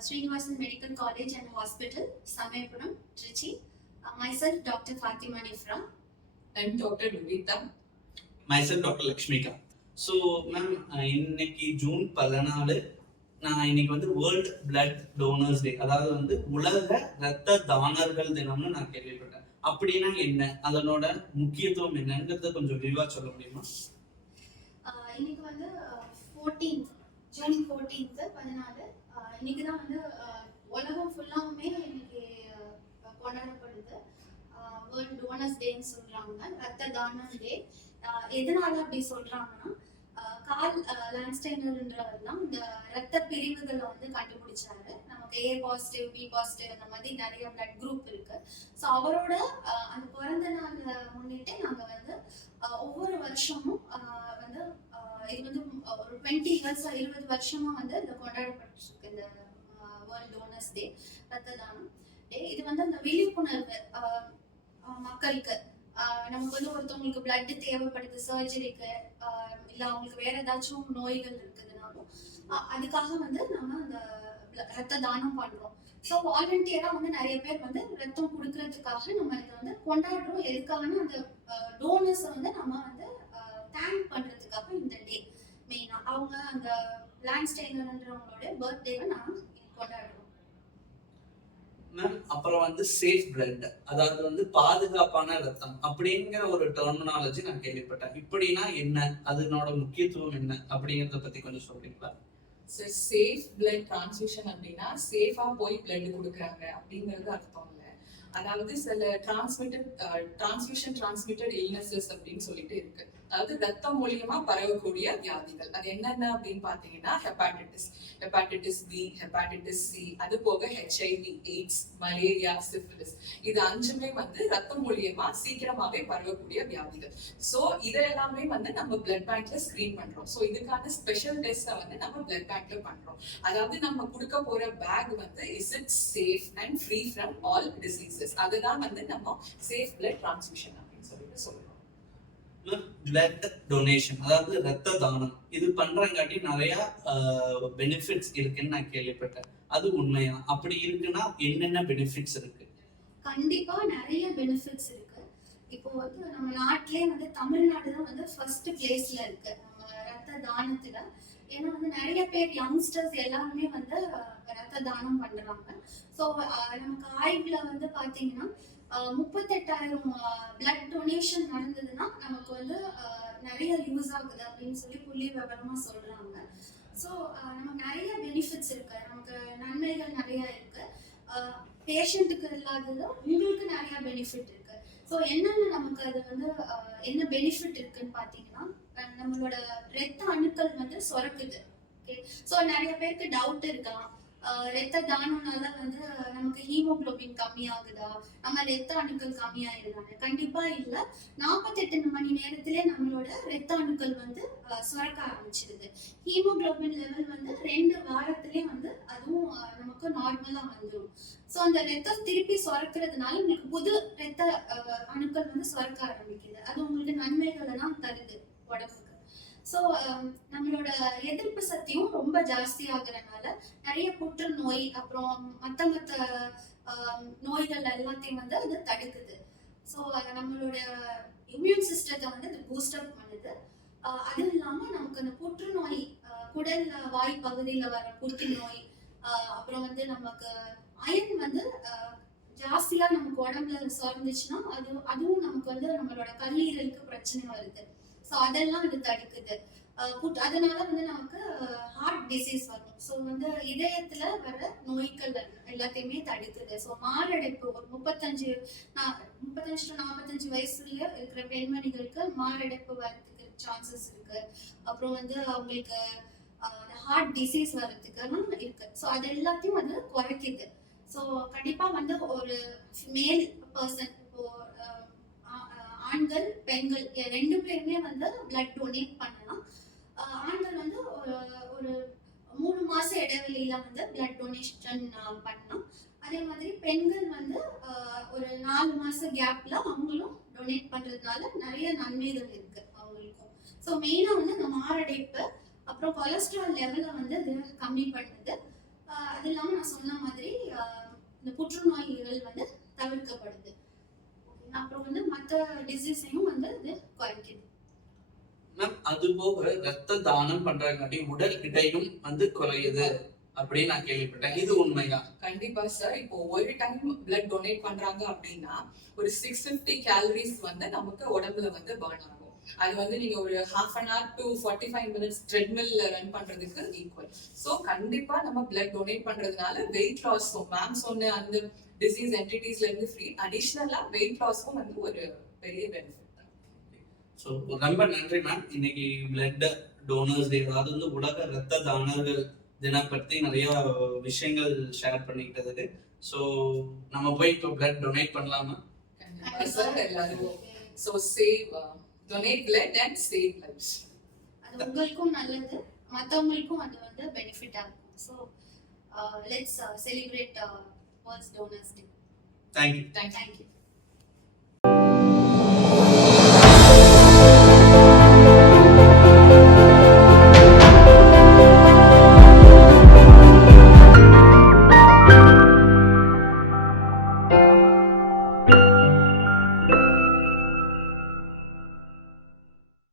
Srinivasan Medical College and Hospital, Samaypuram, Trichy. Myself, Dr. Fatima Nifra. I'm Dr. Nuvita. Myself, Dr. Lakshmika. So ma'am இன்னைக்கு June 14 நான் இன்னைக்கு வந்து world blood donors டே, அதாவது வந்து உலக இரத்த தானர்கள் தினம்னு நான் கேள்விப்பட்டேன். அப்படின்னா என்ன, அதனோட முக்கியத்துவம் என்னங்கிறத கொஞ்சம் விரிவா சொல்ல முடியுமா? இன்னைக்கு வந்து 14th ஜூன் 14th 14 இன்னைக்கு தான் வந்து உலகம் ஃபுல்லாமே இன்னைக்கு கொண்டாடப்படுது. வேர்ல்டு டோனர்ஸ் டேன்னு சொல்றாங்க, ரத்த தான டே. எதனால அப்படி சொல்றாங்கன்னா, கார்ல் லான்ஸ்டைனர்ன்றவர் தான் இந்த ரத்த பிரிவுகளை வந்து கண்டுபிடிச்சாரு. நமக்கு ஏ பாசிட்டிவ், பி பாசிட்டிவ் அந்த மாதிரி நிறைய பிளட் குரூப் இருக்கு. ஸோ அவரோட அந்த பிறந்த நாளை முன்னிட்டு நாங்க வந்து ஒவ்வொரு வருஷமும் வந்து இது வந்து ஒரு 20 years 20 வருஷமா வந்து இந்த கொண்டாடப்பட்டிருக்கு இந்த வேர்ல்ட் டோனர்ஸ் டே, ரத்த தானம் டே. இது வந்து அந்த விழிப்புணர்வு மக்களுக்கு, நமக்கு வந்து ஒருத்தவங்களுக்கு பிளட் தேவைப்படுது சர்ஜரிக்கு, இல்ல அவங்களுக்கு வேற ஏதாச்சும் நோய்கள் இருக்குதுனாலும் அதுக்காக வந்து நம்ம அந்த ரத்த தானம் பண்றோம். ஸோ வாலண்டியரா வந்து நிறைய பேர் வந்து ரத்தம் கொடுக்கறதுக்காக நம்ம இதை வந்து கொண்டாடுறோம். எதுக்காகனா அந்த டோனர்ஸ் வந்து நம்ம வந்து தேங்க் பண்றதுக்காக இந்த டே மெயினா அவங்க அந்த லான்ஸ்டைனர்ன்றவங்களோட பர்த்டேவை நான் கொண்டாடுறோம். மேம் அப்புறம் வந்து சேஃப் பிளட், அதாவது வந்து பாதுகாப்பான ரத்தம் அப்படிங்கிற ஒரு டெர்மினாலஜி நான் கேள்விப்பட்டேன். இப்படின்னா என்ன, அதனோட முக்கியத்துவம் என்ன அப்படிங்கறத பத்தி கொஞ்சம் சொல்றீங்களா? சேஃப் பிளட் டிரான்ஸ்ஃபியூஷன் அப்படின்னா சேஃபா போய் பிளட் கொடுக்குறாங்க அப்படிங்கிறது அர்த்தம் இல்லை. அதாவது சில டிரான்ஸ்மிட்டட் இல்னஸஸ் அப்படின்னு சொல்லிட்டு இருக்கு. அதாவது ரத்தம் மூலியமா பரவக்கூடிய வியாதிகள். அது என்னென்ன அப்படின்னு பாத்தீங்கன்னா ஹெப்பாட்டிட்டிஸ் பி, ஹெப்பாட்டிட்டிஸ் சி, அது போக HIV, எய்ட்ஸ், மலேரியா, சிஃபிலிஸ், இது 5மே வந்து ரத்தம் மூலியமா சீக்கிரமாவே பரவக்கூடிய வியாதிகள். சோ இதெல்லாமே வந்து நம்ம பிளட் பேங்க்ல ஸ்கிரீன் பண்றோம். சோ இதுக்கான ஸ்பெஷல் டெஸ்ட்டை வந்து நம்ம பிளட் பேங்க்ல பண்றோம். அதாவது நம்ம கொடுக்க போற பேக் வந்து is it safe and free from all diseases. அதுதான் வந்து நம்ம சேஃப் பிளட் டிரான்ஸ்ஃபியூஷன் அப்படின்னு சொல்லிட்டு சொல்றோம். பிளட் டொனேஷன், அதாவது ரத்த தானம், இது பண்றங்காட்டி நிறைய பெனிஃபிட்ஸ் இருக்குன்னு நான் கேள்விப்பட்டேன். அது உண்மையா? அப்படி இருக்குன்னா என்னென்ன பெனிஃபிட்ஸ் இருக்கு? கண்டிப்பா நிறைய பெனிஃபிட்ஸ் இருக்கு. இப்போ வந்து நம்ம நாட்டிலே வந்து தமிழ்நாடு தான் வந்து ஃபர்ஸ்ட் பிளேஸ்ல இருக்கு நம்ம ரத்த தானத்துல. ஏன்னா வந்து நிறைய பேர் யங்ஸ்டர்ஸ் எல்லாருமே வந்து ரத்த தானம் பண்றாங்க. ஸோ நமக்கு ஆய்வுல வந்து பாத்தீங்கன்னா 38,000 பிளட் டொனேஷன் நடந்ததுன்னா நமக்கு வந்து நிறைய யூஸ் ஆகுது அப்படின்னு சொல்லி புள்ளி விவரமா சொல்றாங்க. ஸோ நமக்கு நிறைய பெனிஃபிட்ஸ் இருக்கு, நமக்கு நன்மைகள் நிறைய இருக்கு. பேஷண்ட்டுக்கு இல்லாதது உங்களுக்கு நிறைய பெனிஃபிட் இருக்கு. ஸோ என்னென்ன நமக்கு அது வந்து என்ன பெனிஃபிட் இருக்குன்னு பாத்தீங்கன்னா, நம்மளோட ரத்த அணுக்கள் வந்து சுரக்குது. ஓகே, ஸோ நிறைய பேருக்கு டவுட் இருக்கலாம், ரத்த தானம்னால வந்து நமக்கு ஹீமோகுளோபின் கம்மியாகுதா, நம்ம ரத்த அணுக்கள் கம்மியாயிருதாங்க? கண்டிப்பா இல்ல. 48 மணி நேரத்திலே நம்மளோட ரத்த அணுக்கள் வந்து சுரக்க ஆரம்பிச்சிருது. ஹீமோகுளோபின் லெவல் வந்து 2 வாரத்திலே வந்து அதுவும் நமக்கு நார்மலா வந்துடும். ஸோ அந்த ரத்தம் திருப்பி சுரக்கிறதுனால உங்களுக்கு புது ரத்த அணுக்கள் வந்து சுரக்க ஆரம்பிக்குது. அது உங்களுக்கு நன்மைகளை தான் தருது உடம்புக்கு. ஸோ நம்மளோட எதிர்ப்பு சக்தியும் ரொம்ப ஜாஸ்தி ஆகுறதுனால நிறைய புற்றுநோய் அப்புறம் மற்ற நோய்கள் எல்லாத்தையும் வந்து அது தடுக்குது. ஸோ நம்மளோட இம்யூன் சிஸ்டத்தை வந்து அது பூஸ்டப் பண்ணுது. அது இல்லாம நமக்கு அந்த புற்றுநோய், குடல் வாய் பகுதியில வர புற்றுநோய், அப்புறம் வந்து நமக்கு அயன் வந்து ஜாஸ்தியா நமக்கு உடம்புல சுரந்துச்சுன்னா அதுவும் நமக்கு வந்து நம்மளோட கல்லீரலுக்கு பிரச்சனை வருது. ஸோ அதெல்லாம் இது தடுக்குது. அதனால வந்து நமக்கு ஹார்ட் டிசீஸ் வரும். ஸோ வந்து இதயத்துல வர நோய்கள் எல்லாத்தையுமே தடுக்குது. ஸோ மாரடைப்பு ஒரு 35 to 45 வயசுல இருக்கிற பெண்மணிகளுக்கு மாரடைப்பு வரதுக்கு சான்சஸ் இருக்கு. அப்புறம் வந்து அவங்களுக்கு ஹார்ட் டிசீஸ் வர்றதுக்கெல்லாம் இருக்கு. ஸோ அது எல்லாத்தையும் வந்து குறைக்குது. ஸோ கண்டிப்பா வந்து ஒரு மேல் பர்சன், இப்போ ஆண்கள் பெண்கள் 2 பேருமே வந்து பிளட் டொனேட் பண்ணலாம். ஆண்கள் வந்து ஒரு 3 மாச இடைவெளியில வந்து பிளட் டொனேஷன் பண்ணலாம். அதே மாதிரி பெண்கள் வந்து ஒரு 4 மாச கேப்ல அவங்களும் டொனேட் பண்றதுனால நிறைய நன்மைகள் இருக்கு அவங்களுக்கும். ஸோ மெயினா வந்து இந்த மாரடைப்பு அப்புறம் கொலஸ்ட்ரால் லெவலை வந்து அது கம்மி பண்ணுது. அது இல்லாமல் நான் சொன்ன மாதிரி இந்த புற்றுநோய்கள் வந்து தவிர்க்கப்படுது. அப்புறம் வந்து மற்ற டிசீஸையும் வந்து இது குறைக்குது. மேம் அது போக ரத்த தானம் பண்றதுக்காண்டி உடல் எடையும் வந்து குறையுது அப்படின்னு நான் கேள்விப்பட்டேன். இது உண்மைதான்? கண்டிப்பா சார். இப்போ ஒரு டைம் பிளட் டொனேட் பண்றாங்க அப்படின்னா ஒரு 650 கேலரிஸ் வந்து நமக்கு உடம்புல வந்து பர்ன் ஆகும். அது வந்து நீங்க ஒரு half an hour to 45 minutes ட்ரெட்மில்ல run பண்றதுக்கு ஈக்குவல். சோ கண்டிப்பா நம்ம பிளட் டொனேட் பண்றதுனால வெயிட் லாஸும் மேம் சொன்ன அந்த டிசீஸ் என்டிட்டிஸ்ல இருந்து ஃப்ரீ, அடிஷனலா வெயிட் லாஸும் வந்து ஒரு பெரிய பெனிஃபிட். ஸோ ரொம்ப நன்றி மேம். இன்னைக்கு பிளட் டோனர்ஸ் டே, அதாவது வந்து உலக ரத்த தானர்கள் தினம் பற்றி நிறைய விஷயங்கள் ஷேர் பண்ணிக்கிட்டதுக்கு. ஸோ நம்ம போய் இப்போ பிளட் டொனேட் பண்ணலாமா? கண்டிப்பா சார். எல்லாரும் so save donate blood and save lives. அது உங்களுக்கும் நல்லது, மற்றவங்களுக்கும் அது வந்து பெனிஃபிட்டா இருக்கும். So let's celebrate world's donors day. Thank you. Thank you. Thank you.